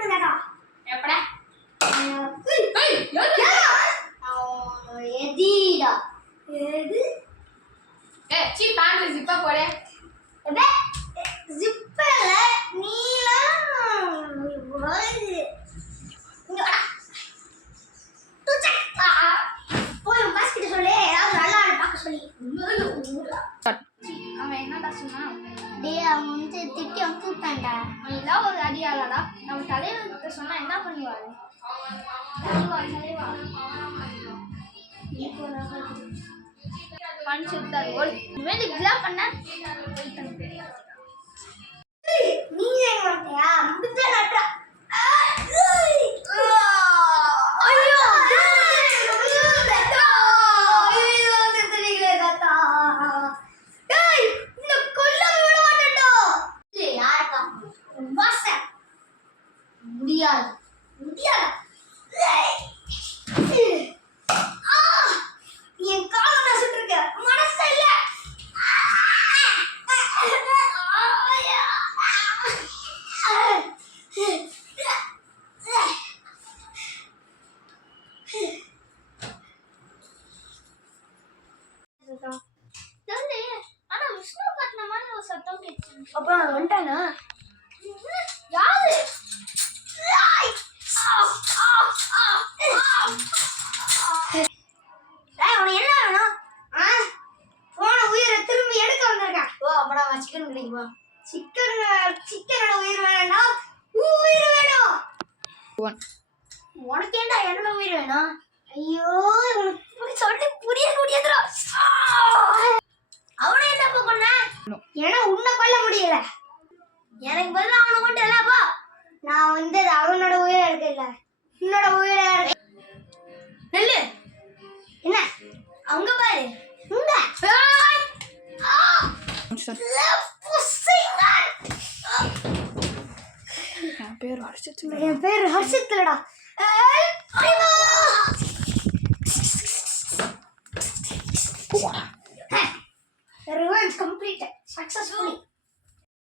வந்துடா எப்படா எதிடா எது சீ பேண்ட் ஜிப்பா போடு ஜிப்பல நீலா போய் பாஸ் கிட்ட சொல்லு ஏதாவது நல்லா பார்க்க சொல்லி அவன் என்னடா சொன்னான் டேய் அவன் வந்து திட்டி அனுப்பிட்டான்டா எல்லாம் ஒரு அடியாளடா நம்ம தலைவர்கிட்ட சொன்னா என்ன பண்ணுவாரு தலைவா பஞ்ச் எடுத்தாரு ஓடி இனிமேல் இப்படிலாம் பண்ண நீ ஏன் மாட்டியா முடிஞ்ச நட்ரா முடியாது முடியாது என் காலம் நான் சுட்டிருக்கேன் மனசு இல்ல ஆனா விஷ்ணு கட்டின மாதிரி ஒரு சத்தம் கேட்குது அப்ப நான் வந்துட்டானா யாரு அவனை என்ன வேணும் போன உயிரை திரும்பி எடுக்க வந்திருக்கான் ஓ அப்படா சிக்கன் கிடைக்குமா சிக்கனோட உயிர் வேணும்னா உயிர் வேணும் உனக்கு ஏன்டா என்னோட உயிர் வேணும் ஐயோ உனக்கு சொல்லி புரிய முடியாதுடா அவனை என்னப்பா பண்ண ஏன்னா உன்னை கொல்ல முடியல எனக்கு பதிலா அவனை கொண்டு எல்லாப்பா நான் வந்து அவனோட உயிரை எடுக்கல உன்னோட உயிரை நெல்லு என்ன அங்க பாரு இங்க என் பேர் ஹர்ஷித்லடா